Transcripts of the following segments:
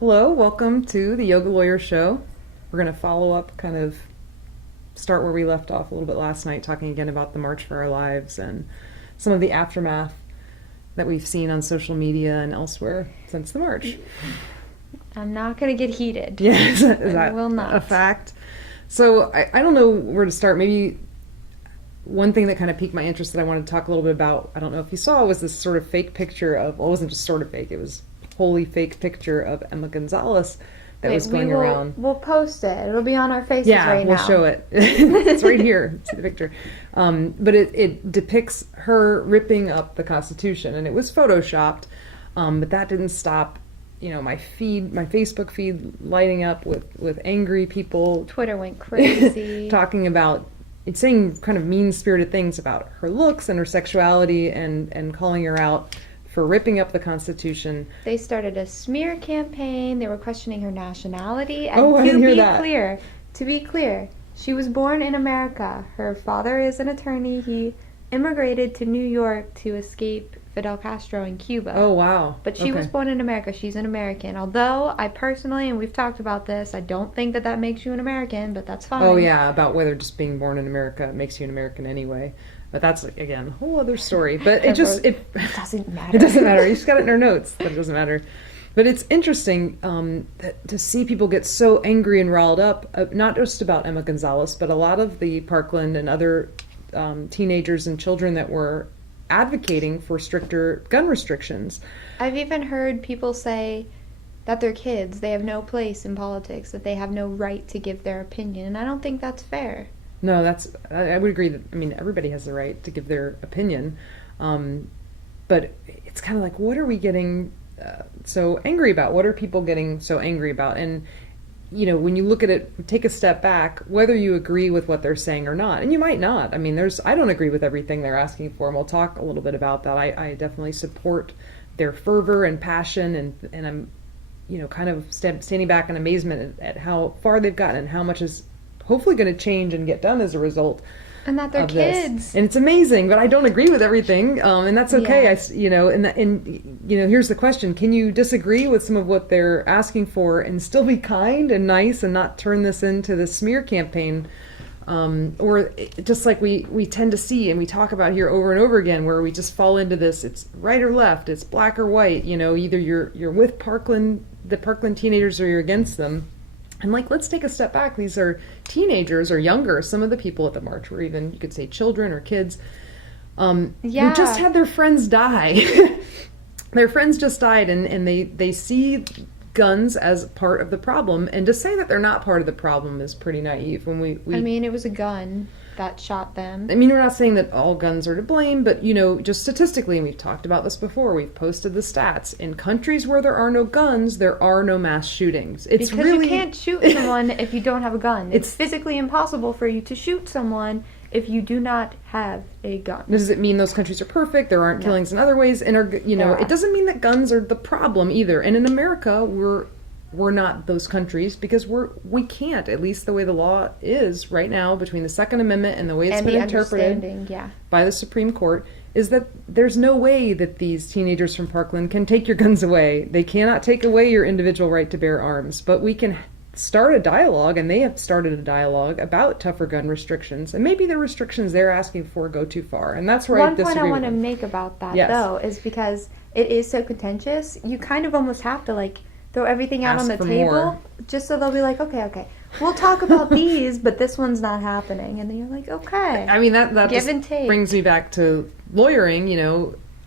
Hello, welcome to the Yoga Lawyer Show. We're going to follow up, start where we left off a little bit last night, talking again about the March for Our Lives and some of the aftermath that we've seen on social media and elsewhere since the march. I'm not going to get heated. Yes, is I that will not. a fact? So I don't know where to start. Maybe one thing that kind of piqued my interest that I wanted to talk a little bit about, I don't know if you saw, was this sort of fake picture of, well, it wasn't just sort of fake, it was wholly fake picture of Emma Gonzalez that was going around. We'll post it. It'll be on our faces right now. Yeah, we'll show it. It's right here. See the picture. But it depicts her ripping up the Constitution, and it was photoshopped, but that didn't stop, my Facebook feed lighting up with angry people. Twitter went crazy. Talking about, it's saying kind of mean-spirited things about her looks and her sexuality and calling her out for ripping up the Constitution. They started a smear campaign. They were questioning her nationality. And I didn't hear that. To be clear, she was born in America. Her father is an attorney. He immigrated to New York to escape Fidel Castro in Cuba. Oh, wow. But she was born in America. She's an American. Although I personally, and we've talked about this, I don't think that makes you an American, but that's fine. Oh, yeah, about whether just being born in America makes you an American anyway. But that's, again, a whole other story. But it doesn't matter. It doesn't matter. You just got it in her notes, but it doesn't matter. But it's interesting to see people get so angry and riled up, not just about Emma Gonzalez, but a lot of the Parkland and other teenagers and children that were advocating for stricter gun restrictions. I've even heard people say that they're kids, they have no place in politics, that they have no right to give their opinion, and I don't think that's fair. No, I would agree that, everybody has the right to give their opinion, but it's kind of like, what are we getting so angry about? What are people getting so angry about? And, when you look at it, take a step back, whether you agree with what they're saying or not, and you might not. I don't agree with everything they're asking for, and we'll talk a little bit about that. I definitely support their fervor and passion, and I'm, kind of standing back in amazement at how far they've gotten and how much is hopefully going to change and get done as a result. And that they're kids. And it's amazing, but I don't agree with everything, and that's okay. Yeah. Here's the question: can you disagree with some of what they're asking for and still be kind and nice and not turn this into the smear campaign, or just like we tend to see and we talk about here over and over again, where we just fall into this: it's right or left, it's black or white. Either you're with the Parkland teenagers, or you're against them. And let's take a step back. These are teenagers or younger. Some of the people at the march were even, you could say, children or kids who just had their friends die. Their friends just died, and they see guns as part of the problem. And to say that they're not part of the problem is pretty naive. It was a gun that shot them. We're not saying that all guns are to blame, but, just statistically, and we've talked about this before, we've posted the stats. In countries where there are no guns, there are no mass shootings. Because you can't shoot someone if you don't have a gun. It's physically impossible for you to shoot someone if you do not have a gun. Does it mean those countries are perfect? There aren't killings in other ways, and it doesn't mean that guns are the problem either. And in America, we're not those countries because we can't, at least the way the law is right now, between the Second Amendment and the way it's been interpreted by the Supreme Court, is that there's no way that these teenagers from Parkland can take your guns away. They cannot take away your individual right to bear arms, but we can start a dialogue, and they have started a dialogue about tougher gun restrictions, and maybe the restrictions they're asking for go too far, and that's where I disagree. One point I want to make about that, though, is because it is so contentious, you kind of almost have to, throw everything out on the table, just so they'll be like, okay, we'll talk about these, but this one's not happening. And then you're like, okay. That give just and take. Brings me back to lawyering.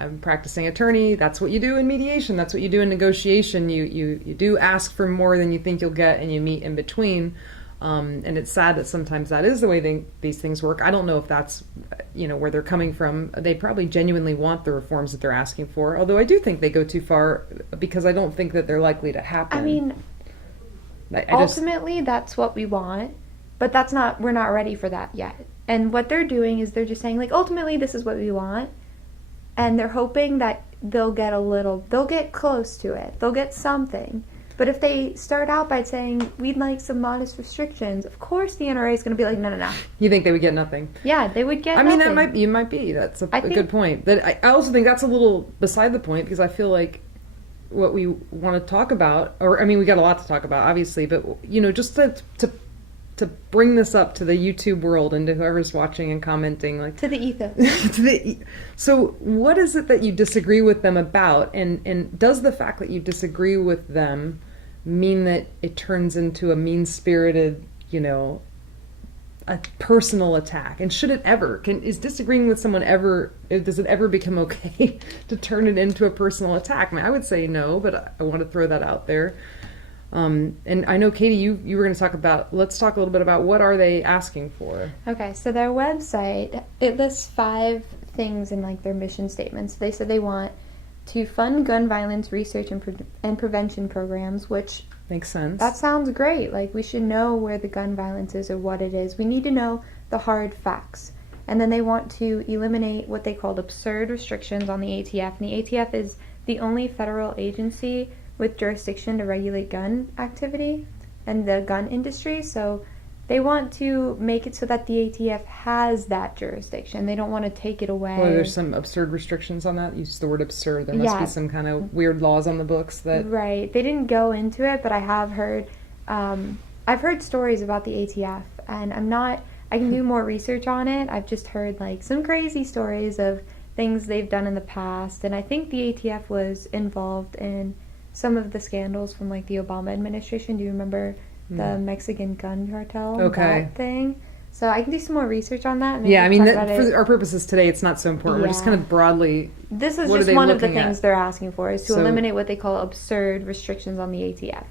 I'm a practicing attorney. That's what you do in mediation. That's what you do in negotiation. You do ask for more than you think you'll get, and you meet in between. And it's sad that sometimes that is the way these things work. I don't know if that's, where they're coming from. They probably genuinely want the reforms that they're asking for, although I do think they go too far because I don't think that they're likely to happen. Ultimately, that's what we want, but we're not ready for that yet. And what they're doing is they're just saying, ultimately, this is what we want, and they're hoping that they'll get close to it. They'll get something. But if they start out by saying, we'd like some modest restrictions, of course the NRA is going to be like, no. You think they would get nothing? Yeah, they would get nothing. That might be. That's a good point. But I also think that's a little beside the point, because I feel like what we want to talk about, or I mean, we got a lot to talk about, obviously, but just to bring this up to the YouTube world and to whoever's watching and commenting, like To the ethos. So what is it that you disagree with them about, and does the fact that you disagree with them mean that it turns into a mean-spirited, a personal attack? And should it ever, is disagreeing with someone does it ever become okay to turn it into a personal attack? I mean, I would say no, but I want to throw that out there. And I know, Katie, you were going to let's talk a little bit about what are they asking for? Okay, so their website, it lists 5 things in like their mission statements. They said they want to fund gun violence research and prevention programs, which makes sense. That sounds great. Like, we should know where the gun violence is or what it is. We need to know the hard facts. And then they want to eliminate what they called absurd restrictions on the ATF. And the ATF is the only federal agency with jurisdiction to regulate gun activity and the gun industry. So they want to make it so that the ATF has that jurisdiction. They don't want to take it away. Well, there's some absurd restrictions on that. You used the word absurd. There must be some kind of weird laws on the books that... Right. They didn't go into it, but I have heard... I've heard stories about the ATF, and I can do more research on it. I've just heard like some crazy stories of things they've done in the past, and I think the ATF was involved in some of the scandals from like the Obama administration. Do you remember the Mexican gun cartel? That thing? So I can do some more research on that. Yeah, I mean, for our purposes today, it's not so important. We're just kind of broadly... This is just one of the things they're asking for, is to eliminate what they call absurd restrictions on the ATF.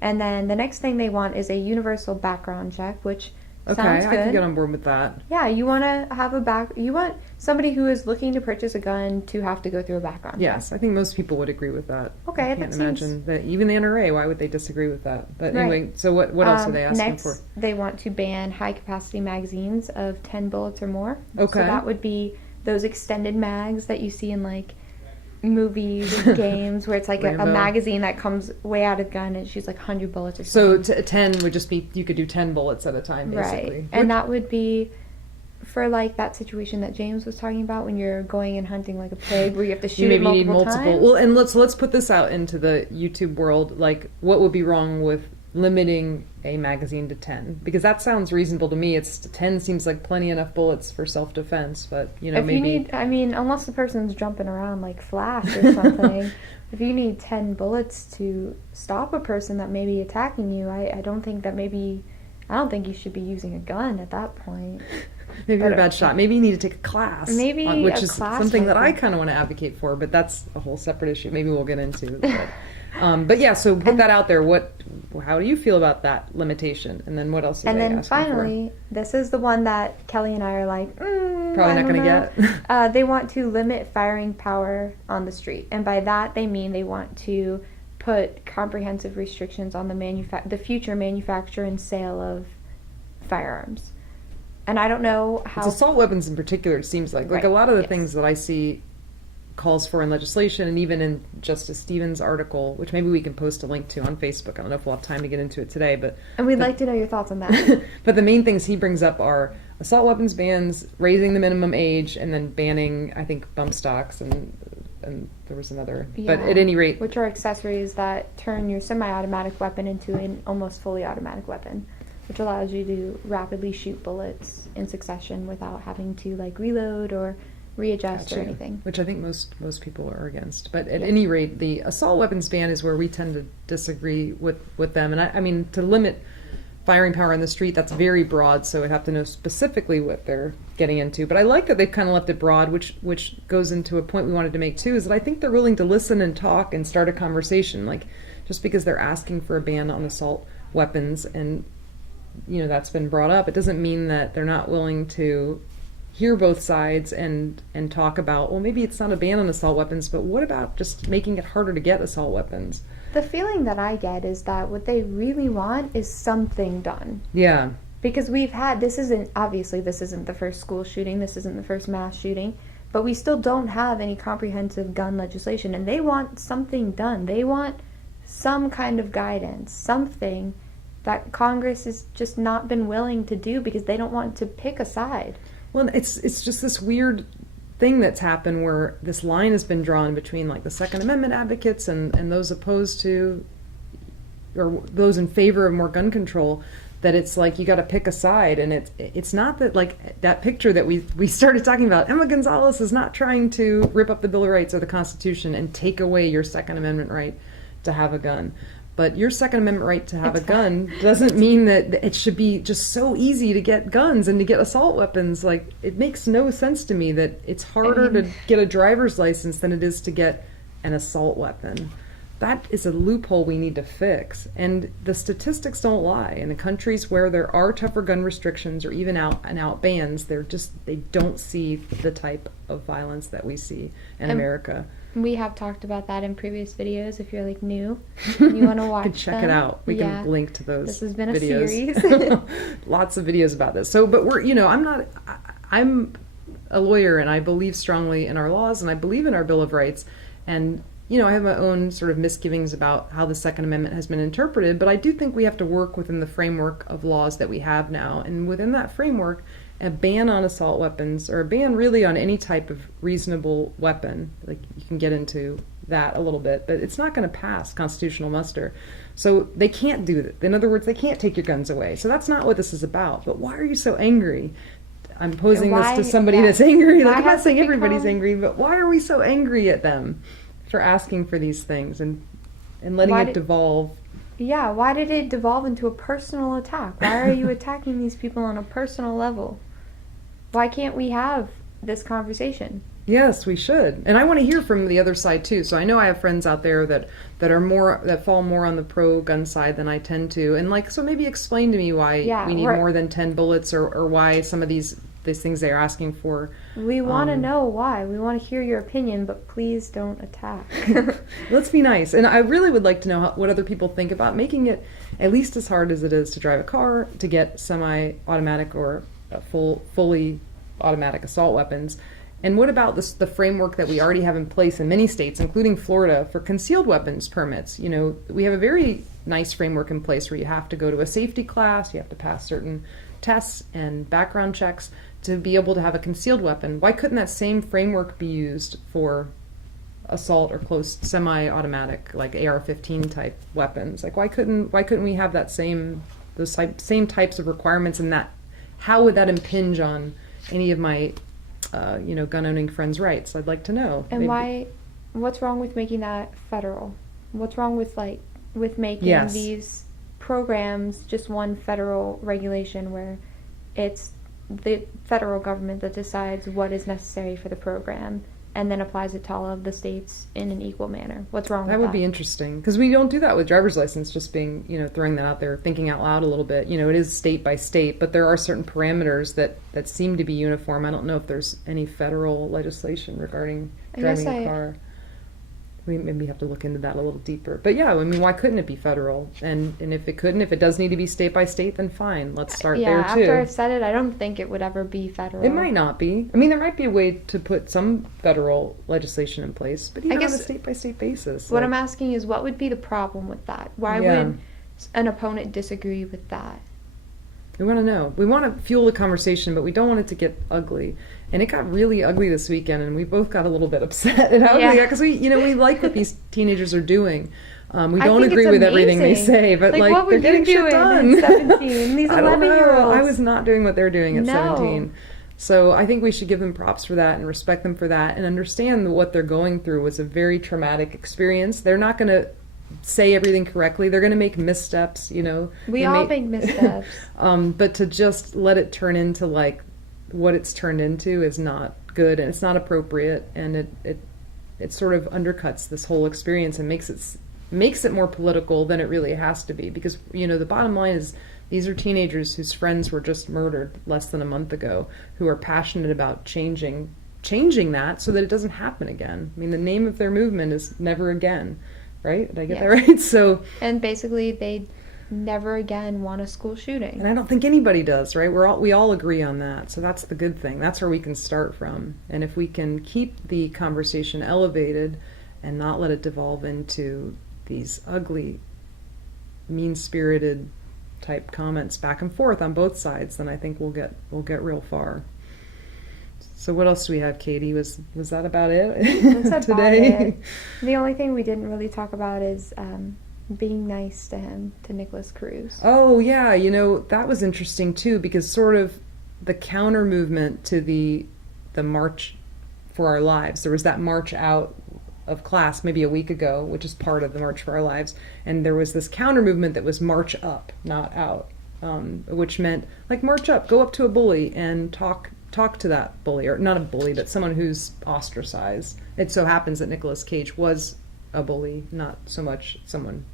And then the next thing they want is a universal background check, which sounds good. I can get on board with that. Yeah, you want to have you want somebody who is looking to purchase a gun to have to go through a background check. Yes, I think most people would agree with that. Okay, I can't imagine that even the NRA, why would they disagree with that? But anyway, so what else are they asking for? Next, they want to ban high-capacity magazines of 10 bullets or more. Okay. So that would be those extended mags that you see in, like, movies and games where it's like a magazine that comes way out of the gun and shoots like 100 bullets or something. So 10 would just be, you could do 10 bullets at a time, basically. Right. And that would be for like that situation that James was talking about when you're going and hunting like a pig where you have to shoot it multiple times. Well, and let's put this out into the YouTube world. Like, what would be wrong with limiting a magazine to 10? Because that sounds reasonable to me. 10 seems like plenty enough bullets for self-defense, but if maybe you need, I mean, unless the person's jumping around like Flash or something, if you need 10 bullets to stop a person that may be attacking you, I don't think you should be using a gun at that point. Maybe you're a bad shot. Maybe you need to take a class. Which is something that I kind of want to advocate for, but that's a whole separate issue. Maybe we'll get into. But yeah, so put that out there. How do you feel about that limitation? And then what else are they asking for? And then finally, this is the one that Kelly and I are like, probably not going to get. They want to limit firing power on the street. And by that, they mean they want to put comprehensive restrictions on the future manufacture and sale of firearms. And I don't know how... It's assault weapons in particular, it seems like. Like a lot of the things that I see calls for in legislation, and even in Justice Stevens' article, which maybe we can post a link to on Facebook. I don't know if we'll have time to get into it today, but... And we'd like to know your thoughts on that. But the main things he brings up are assault weapons bans, raising the minimum age, and then banning, I think, bump stocks, and there was another... Yeah, but at any rate... Which are accessories that turn your semi-automatic weapon into an almost fully automatic weapon, which allows you to rapidly shoot bullets in succession without having to like reload or readjust or anything. Which I think most people are against. But at any rate, the assault weapons ban is where we tend to disagree with them. And I mean, to limit firing power in the street, that's very broad, so we'd have to know specifically what they're getting into. But I like that they've kind of left it broad, which goes into a point we wanted to make too, is that I think they're willing to listen and talk and start a conversation. Like, just because they're asking for a ban on assault weapons and that's been brought up, it doesn't mean that they're not willing to hear both sides and talk about, well, maybe it's not a ban on assault weapons, but what about just making it harder to get assault weapons? The feeling that I get is that what they really want is something done. Yeah. Because this isn't the first school shooting, this isn't the first mass shooting, but we still don't have any comprehensive gun legislation, and they want something done. They want some kind of guidance, something that Congress has just not been willing to do because they don't want to pick a side. Well, it's just this weird thing that's happened where this line has been drawn between like the Second Amendment advocates and those opposed to, or those in favor of more gun control, that it's like you got to pick a side. And it's not that, like that picture that we started talking about, Emma Gonzalez is not trying to rip up the Bill of Rights or the Constitution and take away your Second Amendment right to have a gun. But your Second Amendment right to have a gun doesn't mean that it should be just so easy to get guns and to get assault weapons. Like, it makes no sense to me that it's harder to get a driver's license than it is to get an assault weapon. That is a loophole we need to fix. And the statistics don't lie. In the countries where there are tougher gun restrictions or even out bans, they don't see the type of violence that we see in America. We have talked about that in previous videos. If you're like new, you want to watch you can check it out. We can link to those. This has been a videos. Series. Lots of videos about this. So, but I'm a lawyer, and I believe strongly in our laws, and I believe in our Bill of Rights. And, I have my own sort of misgivings about how the Second Amendment has been interpreted, but I do think we have to work within the framework of laws that we have now. And within that framework, a ban on assault weapons, or a ban really on any type of reasonable weapon, like you can get into that a little bit, but it's not going to pass constitutional muster. So they can't do that. In other words, they can't take your guns away. So that's not what this is about. But why are you so angry? I'm posing this to somebody that's angry. Like, I'm not saying everybody's angry, but why are we so angry at them for asking for these things and letting it devolve? Yeah, why did it devolve into a personal attack? Why are you attacking these people on a personal level? Why can't we have this conversation? Yes, we should. And I want to hear from the other side too. So I know I have friends out there that fall more on the pro-gun side than I tend to. And so maybe explain to me why we need more than 10 bullets or why some of these things they're asking for. We want to know why. We want to hear your opinion, but please don't attack. Let's be nice. And I really would like to know what other people think about making it at least as hard as it is to drive a car, to get semi-automatic or fully automatic assault weapons. And what about the framework that we already have in place in many states, including Florida, for concealed weapons permits? We have a very nice framework in place where you have to go to a safety class, you have to pass certain tests and background checks to be able to have a concealed weapon. Why couldn't that same framework be used for assault or close semi-automatic, like AR-15 type weapons? Like, why couldn't we have those same types of requirements? And that, how would that impinge on any of my gun-owning friends' rights? I'd like to know. And what's wrong with making that federal? What's wrong with making these programs just one federal regulation where it's the federal government that decides what is necessary for the program and then applies it to all of the states in an equal manner? What's wrong with that? That would be interesting, because we don't do that with driver's license, just being, throwing that out there, thinking out loud a little bit. It is state by state, but there are certain parameters that seem to be uniform. I don't know if there's any federal legislation regarding driving a car. We maybe have to look into that a little deeper. But yeah, I mean, why couldn't it be federal? And if it does need to be state by state, then fine. Let's start there too. After I've said it, I don't think it would ever be federal. It might not be. I mean, there might be a way to put some federal legislation in place, but even on a state by state basis. What I'm asking is, what would be the problem with that? Why would an opponent disagree with that? We want to know. We want to fuel the conversation, but we don't want it to get ugly. And it got really ugly this weekend, and we both got a little bit upset at how because we like what these teenagers are doing. We don't agree with everything they say, but they're getting shit done. 17, these 11-year-olds. I was not doing what they're doing at 17. So I think we should give them props for that and respect them for that and understand that what they're going through was a very traumatic experience. They're not going to say everything correctly. They're going to make missteps, We all make missteps. But to just let it turn into what it's turned into is not good, and it's not appropriate, and it sort of undercuts this whole experience and makes it more political than it really has to be, because the bottom line is these are teenagers whose friends were just murdered less than a month ago, who are passionate about changing that so that it doesn't happen again. I mean, the name of their movement is Never Again, right? Did I get that right? So, and basically they never again want a school shooting. And I don't think anybody does, right? We all agree on that. So that's the good thing. That's where we can start from. And if we can keep the conversation elevated and not let it devolve into these ugly, mean-spirited type comments back and forth on both sides, then I think we'll get real far. So what else do we have, Katie? Was that about it That's today? about it. The only thing we didn't really talk about is being nice to him, to Nicholas Cruz. Oh yeah, that was interesting too, because sort of the counter movement to the March for Our Lives. There was that march out of class maybe a week ago, which is part of the March for Our Lives, and there was this counter movement that was march up, not out, which meant like march up, go up to a bully and talk to that bully, or not a bully, but someone who's ostracized. It so happens that Nicolas Cage was a bully, not so much someone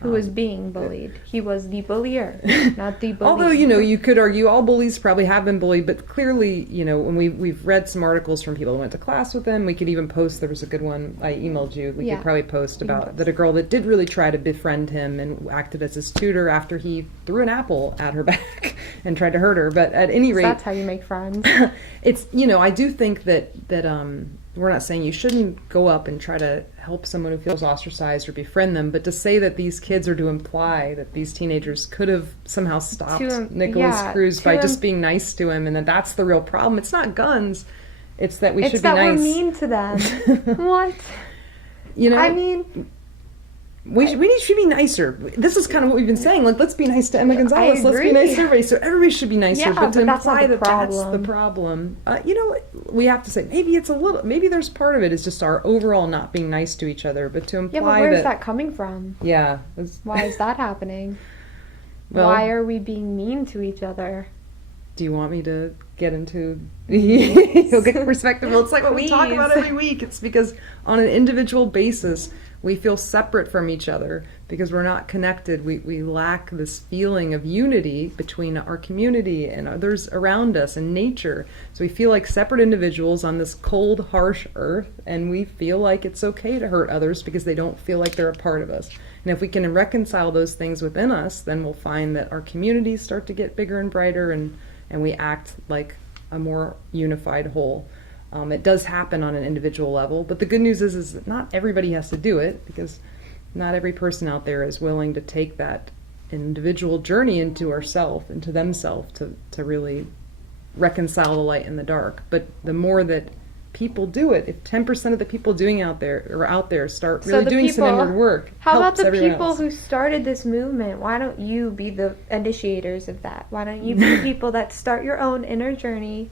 who was being bullied. He was the bullier, not the bully. Although, you could argue all bullies probably have been bullied, but clearly, when we've read some articles from people who went to class with him, we could even post, there was a good one, I emailed you, we could probably post about that a girl that did really try to befriend him and acted as his tutor after he threw an apple at her back and tried to hurt her. But at any rate... So that's how you make friends. It's, I do think that we're not saying you shouldn't go up and try to help someone who feels ostracized or befriend them, but to say that these kids are to imply that these teenagers could have somehow stopped Nicholas Cruz by just being nice to him, and that that's the real problem. It's not guns. It's that we should be nice. It's that we're mean to them. What? I mean... We should be nicer. This is kind of what we've been saying. Like, let's be nice to Emma Gonzalez. Let's be nice to everybody. So everybody should be nicer. But to imply that that's the problem, we have to say maybe there's part of it is just our overall not being nice to each other. But to imply but where's that coming from? Yeah. Why is that happening? Well, why are we being mean to each other? Do you want me to get into the yogic perspective? Well, it's like what we talk about every week. It's because on an individual basis, we feel separate from each other because we're not connected. We lack this feeling of unity between our community and others around us and nature. So we feel like separate individuals on this cold, harsh earth, and we feel like it's okay to hurt others because they don't feel like they're a part of us. And if we can reconcile those things within us, then we'll find that our communities start to get bigger and brighter, and we act like a more unified whole. It does happen on an individual level, but the good news is that not everybody has to do it, because not every person out there is willing to take that individual journey into ourself, into themselves, to really reconcile the light and the dark. But the more that people do it, if 10% of the people out there start really doing some inward work, how about the people who started this movement? Why don't you be the initiators of that? Why don't you be the people that start your own inner journey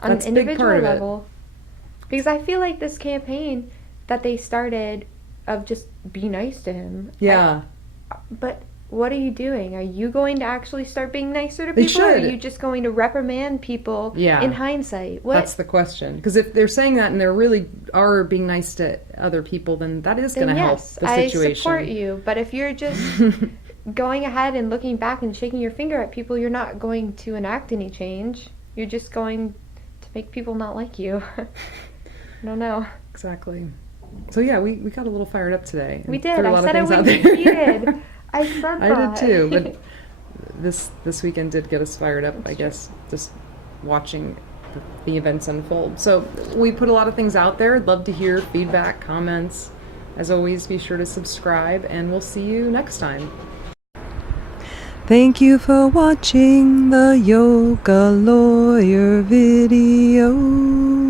on an individual level? Because I feel like this campaign that they started of just be nice to him. Yeah. But what are you doing? Are you going to actually start being nicer to people? Or are you just going to reprimand people in hindsight? That's the question. Because if they're saying that and they really are being nice to other people, then that is going to help the situation. I support you. But if you're just going ahead and looking back and shaking your finger at people, you're not going to enact any change. You're just going to make people not like you. I don't know. Exactly. So yeah, we got a little fired up today. We did. I said it when you cheated. I said that. I did too, but this weekend did get us fired up, I guess, just watching the events unfold. So we put a lot of things out there. I'd love to hear feedback, comments. As always, be sure to subscribe, and we'll see you next time. Thank you for watching the Yoga Lawyer video.